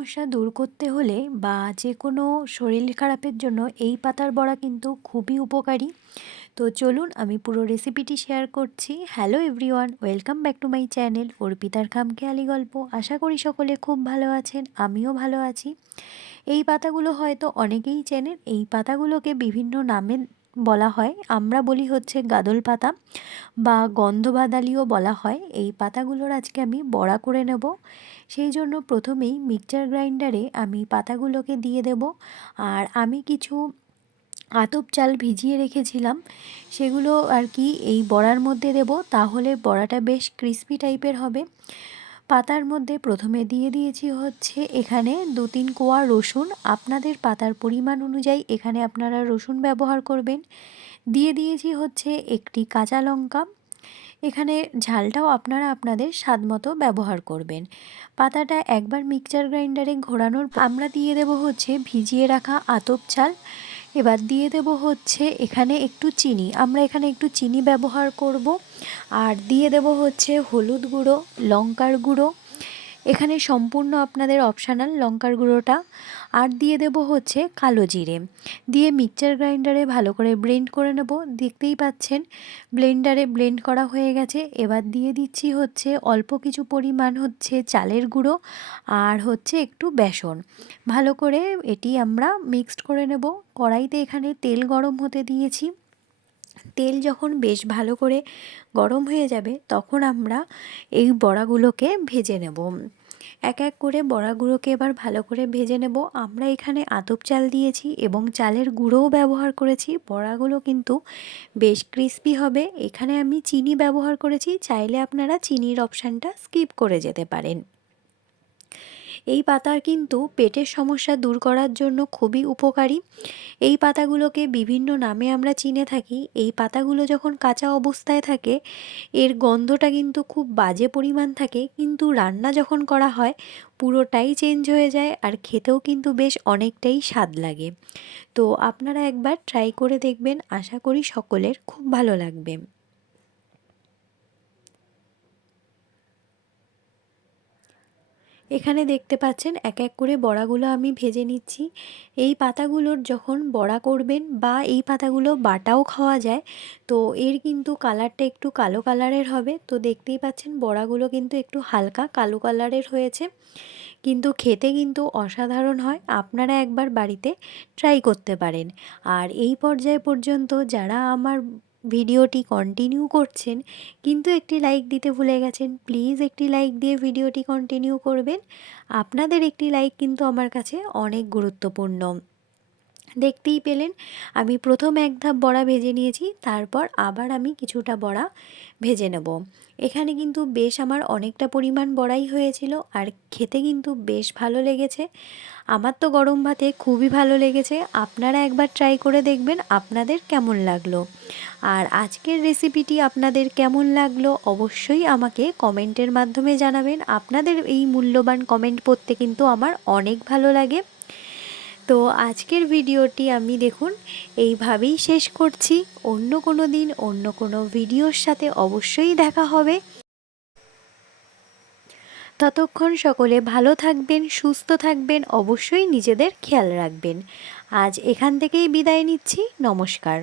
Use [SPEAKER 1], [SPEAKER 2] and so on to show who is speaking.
[SPEAKER 1] সমস্যা দূর করতে হলে বা যে কোনো শরীর খারাপের জন্য এই পাতার বড়া কিন্তু খুবই উপকারী। তো চলুন আমি পুরো রেসিপিটি শেয়ার করছি। Hello everyone welcome back to my channel অর্পিতার খামখেয়ালি গল্প। আশা করি সকলে খুব ভালো আছেন, আমিও ভালো আছি। এই পাতাগুলো হয়তো অনেকেই চেনেন, এই পাতাগুলোকে বিভিন্ন নামে বলা হয়। আমরা বলি হচ্ছে গাদল পাতা বা গন্ধবাদালিও বলা হয়। এই পাতাগুলোর আজকে আমি বড়া করে নেব। সেই জন্য প্রথমেই মিক্সচার গ্রাইন্ডারে আমি পাতাগুলোকে দিয়ে দেব। আর আমি কিছু আতপ চাল ভিজিয়ে রেখেছিলাম। সেগুলো আর কি এই বড়ার মধ্যে দেব। তাহলে বড়াটা বেশ ক্রিস্পি টাইপের হবে। পাতার মধ্যে প্রথমে দিয়ে দিয়েছি হচ্ছে এখানে দু তিন কোয়া রসুন। আপনাদের পাতার পরিমাণ অনুযায়ী এখানে আপনারা রসুন ব্যবহার করবেন। দিয়ে দিয়েছি হচ্ছে একটি কাঁচা লঙ্কা। এখানে ঝালটাও আপনারা আপনাদের স্বাদ মতো ব্যবহার করবেন। পাতাটা একবার মিক্সচার গ্রাইন্ডারে ঘোরানোর আমরা দিয়ে দেব হচ্ছে ভিজিয়ে রাখা আতপ চাল। এবার দিয়ে দেব হচ্ছে এখানে একটু চিনি। আমরা এখানে একটু চিনি ব্যবহার করব। আর দিয়ে দেব হচ্ছে হলুদ গুঁড়ো, লঙ্কার গুঁড়ো এখানে সম্পূর্ণ আপনাদের অপশানাল লঙ্কার গুঁড়োটা। আর দিয়ে দেব হচ্ছে কালো জিরে। দিয়ে মিক্সচার গ্রাইন্ডারে ভালো করে ব্লেন্ড করে নেব। দেখতেই পাচ্ছেন ব্লেন্ডারে ব্লেন্ড করা হয়ে গেছে। এবার দিয়ে দিচ্ছি হচ্ছে অল্প কিছু পরিমাণ হচ্ছে চালের গুঁড়ো আর হচ্ছে একটু বেসন। ভালো করে এটি আমরা মিক্সড করে নেব। কড়াইতে এখানে তেল গরম হতে দিয়েছি। তেল যখন বেশ ভালো করে গরম হয়ে যাবে, তখন আমরা এই বড়াগুলোকে ভেজে নেব। এক এক করে বড়াগুলোকে এবার ভালো করে ভেজে নেব। আমরা এখানে আতপ চাল দিয়েছি এবং চালের গুঁড়োও ব্যবহার করেছি। বড়াগুলো কিন্তু বেশ ক্রিস্পি হবে। এখানে আমি চিনি ব্যবহার করেছি। চাইলে আপনারা চিনির অপশানটা স্কিপ করে যেতে পারেন। এই পাতা কিন্তু পেটের সমস্যা দূর করার জন্য খুবই উপকারী। এই পাতাগুলোকে বিভিন্ন নামে আমরা চিনে থাকি। এই পাতাগুলো যখন কাঁচা অবস্থায় থাকে, এর গন্ধটা কিন্তু খুব বাজে পরিমাণ থাকে। কিন্তু রান্না যখন করা হয়, পুরোটাই চেঞ্জ হয়ে যায় আর খেতেও কিন্তু বেশ অনেকটাই স্বাদ লাগে। তো আপনারা একবার ট্রাই করে দেখবেন। আশা করি সকলের খুব ভালো লাগবে। এখানে দেখতে পাচ্ছেন এক এক করে বড়াগুলো আমি ভেজে নিচ্ছি। এই পাতাগুলোর যখন বড়া করবেন বা এই পাতাগুলো বাটাও খাওয়া যায়, তো এর কিন্তু কালারটা একটু কালো কালারের হবে। তো দেখতেই পাচ্ছেন বড়াগুলো কিন্তু একটু হালকা কালো কালারের হয়েছে। কিন্তু খেতে কিন্তু অসাধারণ হয়, আপনারা একবার বাড়িতে ট্রাই করতে পারেন। আর এই পর্যায়ে পর্যন্ত যারা আমার ভিডিওটি কন্টিনিউ করছেন, কিন্তু একটি লাইক দিতে ভুলে গেছেন প্লিজ একটি লাইক দিয়ে ভিডিওটি কন্টিনিউ করবেন। আপনাদের একটি লাইক কিন্তু আমার কাছে অনেক গুরুত্বপূর্ণ। দেখতেই পেলেন। আমি প্রথম এক ধাপ বড়া ভেজে নিয়েছি, তারপর আবার আমি কিছুটা বড়া ভেজে নেব। এখানে কিন্তু বেশ আমার অনেকটা পরিমাণ বড়াই হয়েছিল আর খেতে কিন্তু বেশ ভালো লেগেছে। আমার তো গরম ভাতে খুবই ভালো লেগেছে। আপনারা একবার ট্রাই করে দেখবেন আপনাদের কেমন লাগল। আর আজকের রেসিপিটি আপনাদের কেমন লাগল অবশ্যই আমাকে কমেন্টের মাধ্যমে জানাবেন। আপনাদের এই মূল্যবান কমেন্ট পড়তে কিন্তু আমার অনেক ভালো লাগে। তো আজকের ভিডিওটি আমি দেখুন, এইভাবেই শেষ করছি। অন্য কোনো দিন, অন্য কোনো ভিডিওর সাথে অবশ্যই দেখা হবে। ততক্ষণ সকলে ভালো থাকবেন, সুস্থ থাকবেন, অবশ্যই নিজেদের খেয়াল রাখবেন। আজ এখান থেকেই বিদায় নিচ্ছি। নমস্কার।